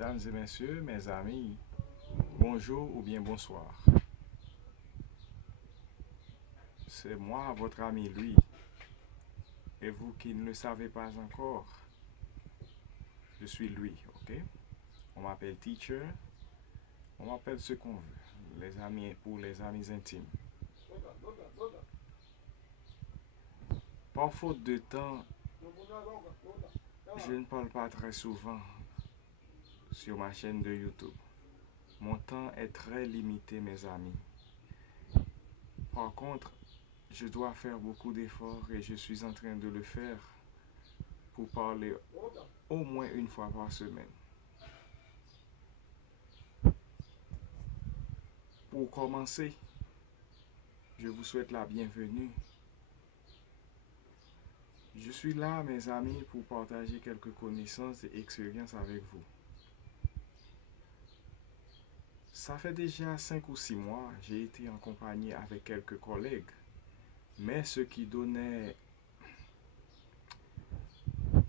Mesdames et messieurs, mes amis, bonjour ou bien bonsoir. C'est moi, votre ami Louis. Et vous qui ne le savez pas encore, je suis Louis, ok? On m'appelle teacher, on m'appelle ce qu'on veut. Les amis pour les amis intimes. Par faute de temps, je ne parle pas très souvent sur ma chaîne de YouTube. Mon temps est très limité, mes amis. Par contre, je dois faire beaucoup d'efforts et je suis en train de le faire pour parler au moins une fois par semaine. Pour commencer, je vous souhaite la bienvenue. Je suis là, mes amis, pour partager quelques connaissances et expériences avec vous. Ça fait déjà 5 ou 6 mois, j'ai été en compagnie avec quelques collègues, mais ce qui donnait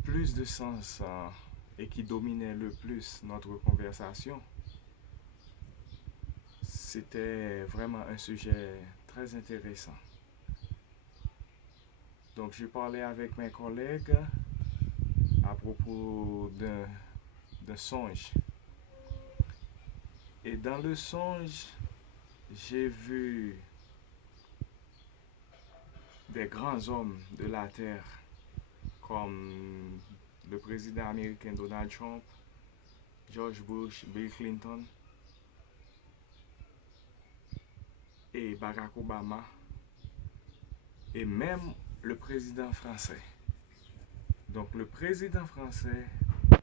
plus de sens et qui dominait le plus notre conversation, c'était vraiment un sujet très intéressant. Donc, je parlais avec mes collègues à propos d'un songe. Et dans le songe, j'ai vu des grands hommes de la Terre, comme le président américain Donald Trump, George Bush, Bill Clinton et Barack Obama, et même le président français. Donc le président français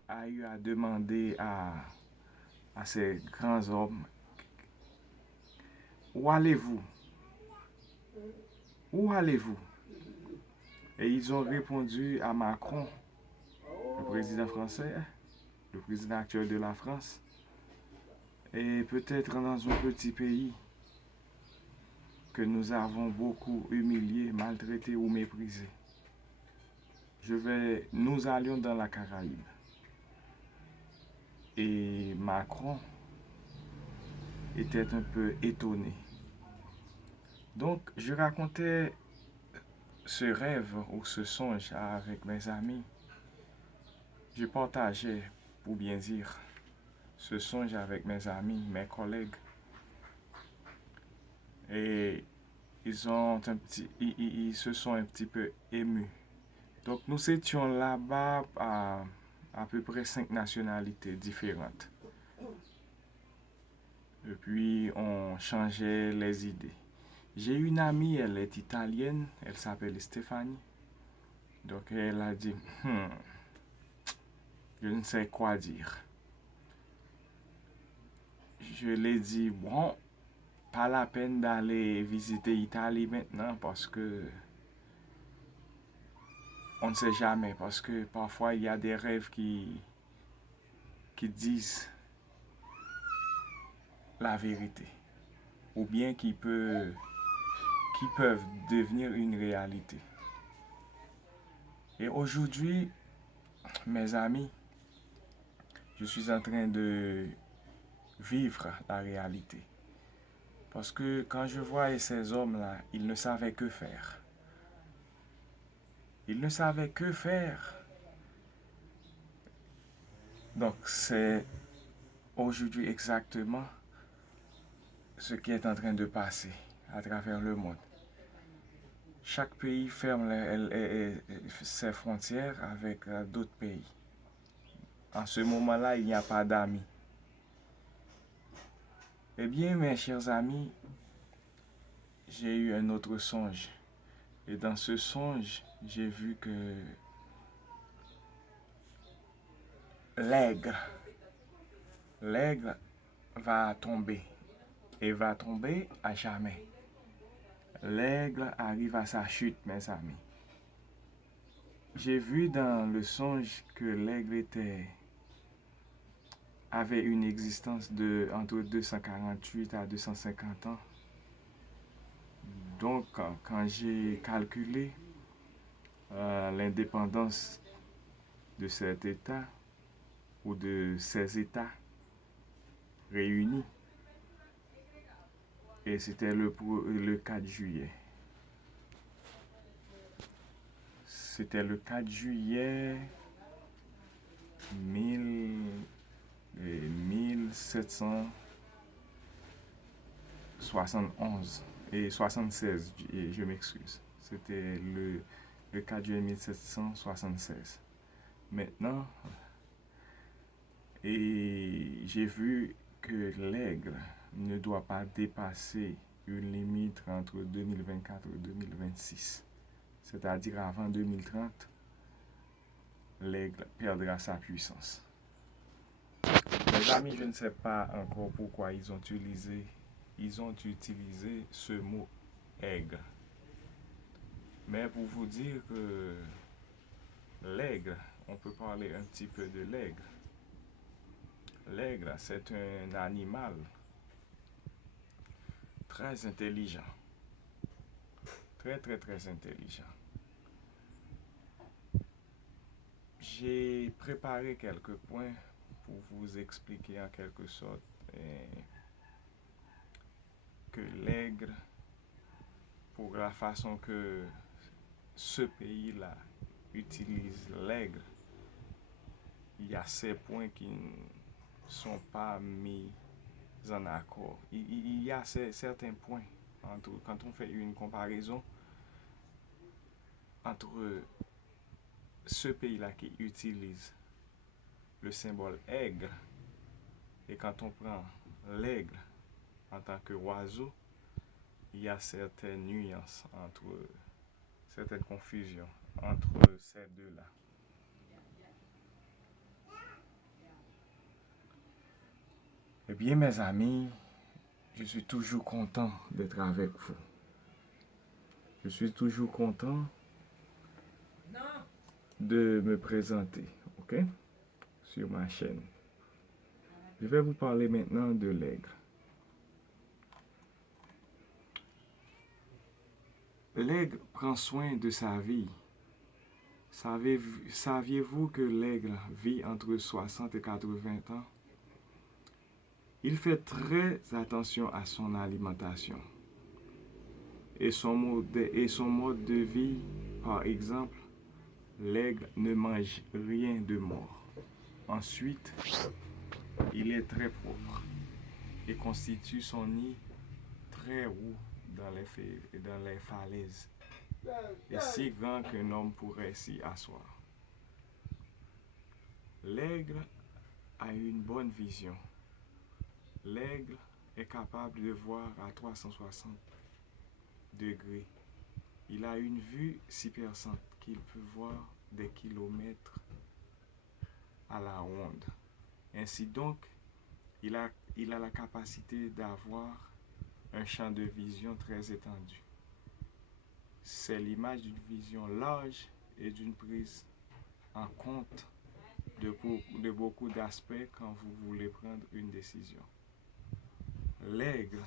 a eu à demander à ces grands hommes, où allez-vous? Où allez-vous? Et ils ont répondu à Macron, le président français, le président actuel de la France, et peut-être dans un petit pays que nous avons beaucoup humilié, maltraité ou méprisé. Nous allions dans la Caraïbe. Et Macron était un peu étonné. Donc, je racontais ce rêve ou ce songe avec mes amis. Je partageais, pour bien dire, ce songe avec mes amis, mes collègues. Et ils se sont un petit peu émus. Donc nous étions là-bas à peu près 5 nationalités différentes. Et puis on changeait les idées. J'ai une amie, elle est italienne, elle s'appelle Stéphanie. Donc elle a dit, je ne sais quoi dire. Je lui ai dit, bon, pas la peine d'aller visiter l'Italie maintenant parce que on ne sait jamais, parce que parfois il y a des rêves qui disent la vérité, ou bien qui peuvent devenir une réalité. Et aujourd'hui, mes amis, je suis en train de vivre la réalité. Parce que quand je voyais ces hommes-là, ils ne savaient que faire. Ils ne savaient que faire. Donc c'est aujourd'hui exactement ce qui est en train de passer à travers le monde. Chaque pays ferme ses frontières avec d'autres pays. En ce moment-là, il n'y a pas d'amis. Eh bien, mes chers amis, j'ai eu un autre songe. Et dans ce songe, j'ai vu que l'aigle, l'aigle va tomber. Et va tomber à jamais. L'aigle arrive à sa chute, mes amis. J'ai vu dans le songe que l'aigle avait une existence de entre 248 à 250 ans. Donc, quand j'ai calculé l'indépendance de cet État, ou de ces États réunis. Et c'était le 4 juillet. C'était le 4 juillet 1771 et 76, et je m'excuse. C'était le 4 juillet 1776. Maintenant, et j'ai vu que l'aigle ne doit pas dépasser une limite entre 2024 et 2026. C'est-à-dire avant 2030, l'aigle perdra sa puissance. Mes amis, je ne sais pas encore pourquoi ils ont utilisé ce mot aigle. Mais pour vous dire que l'aigle, on peut parler un petit peu de l'aigle. L'aigle, c'est un animal très intelligent. Très, très, très intelligent. J'ai préparé quelques points pour vous expliquer en quelque sorte que l'aigle, pour la façon que ce pays-là utilise l'aigle, il y a ces points qui ne sont pas mis en accord. Il y a certains points quand on fait une comparaison entre ce pays-là qui utilise le symbole aigle et quand on prend l'aigle en tant qu'oiseau, il y a certaines nuances certaines confusions entre ces deux-là. Eh bien, mes amis, je suis toujours content d'être avec vous. Je suis toujours content de me présenter, ok, sur ma chaîne. Je vais vous parler maintenant de l'aigle. L'aigle prend soin de sa vie. Saviez-vous que l'aigle vit entre 60 et 80 ans? Il fait très attention à son alimentation. Et son mode de vie, par exemple, l'aigle ne mange rien de mort. Ensuite, il est très propre et constitue son nid très haut dans les falaises et si grand qu'un homme pourrait s'y asseoir. L'aigle a une bonne vision. L'aigle est capable de voir à 360 degrés. Il a une vue si perçante qu'il peut voir des kilomètres à la ronde. Ainsi donc, il a la capacité d'avoir un champ de vision très étendu. C'est l'image d'une vision large et d'une prise en compte de beaucoup d'aspects quand vous voulez prendre une décision. L'aigle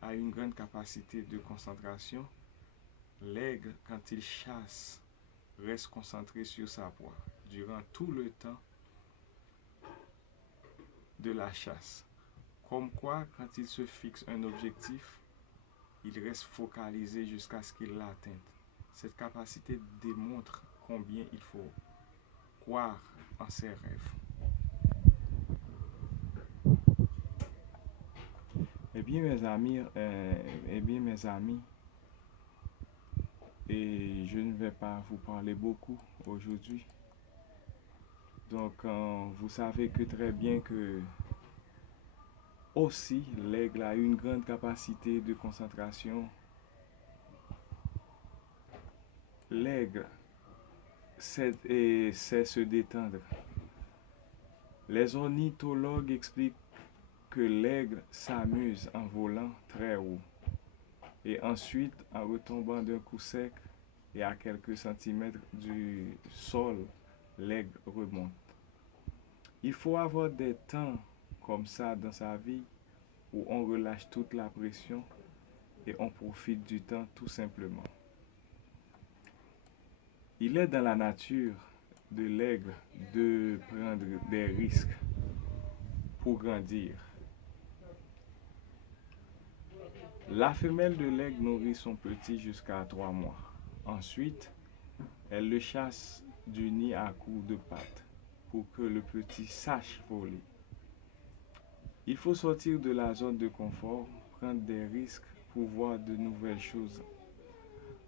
a une grande capacité de concentration. L'aigle, quand il chasse, reste concentré sur sa proie durant tout le temps de la chasse. Comme quoi, quand il se fixe un objectif, il reste focalisé jusqu'à ce qu'il l'atteigne. Cette capacité démontre combien il faut croire en ses rêves. Eh bien, mes amis, et je ne vais pas vous parler beaucoup aujourd'hui. Donc, vous savez que très bien que aussi l'aigle a une grande capacité de concentration. L'aigle sait se détendre. Les ornithologues expliquent que l'aigle s'amuse en volant très haut et ensuite en retombant d'un coup sec et à quelques centimètres du sol, l'aigle remonte. Il faut avoir des temps comme ça dans sa vie où on relâche toute la pression et on profite du temps tout simplement. Il est dans la nature de l'aigle de prendre des risques pour grandir. La femelle de l'aigle nourrit son petit jusqu'à 3 mois. Ensuite, elle le chasse du nid à coups de pattes pour que le petit sache voler. Il faut sortir de la zone de confort, prendre des risques pour voir de nouvelles choses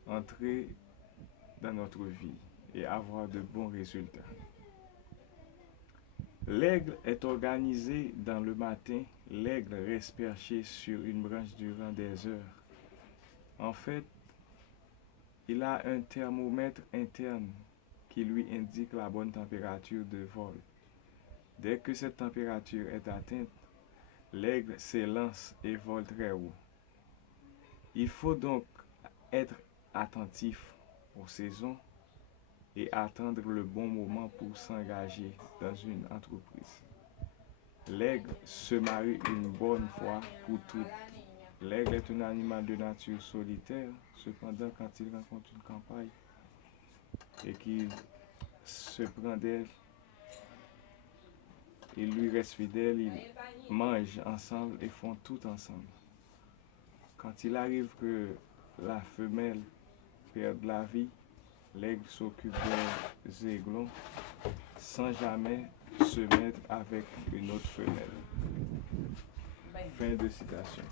entrer dans notre vie et avoir de bons résultats. L'aigle est organisé dans le matin. L'aigle reste perché sur une branche durant des heures. En fait, il a un thermomètre interne qui lui indique la bonne température de vol. Dès que cette température est atteinte, l'aigle s'élance et vole très haut. Il faut donc être attentif aux saisons et attendre le bon moment pour s'engager dans une entreprise. L'aigle se marie une bonne fois pour toutes. L'aigle est un animal de nature solitaire, cependant quand il rencontre une campagne et qu'il se prend d'elle, il lui reste fidèle, ils mangent ensemble et font tout ensemble. Quand il arrive que la femelle perde la vie, l'aigle s'occupe des aiglons sans jamais se mettre avec une autre femelle. Fin de citation.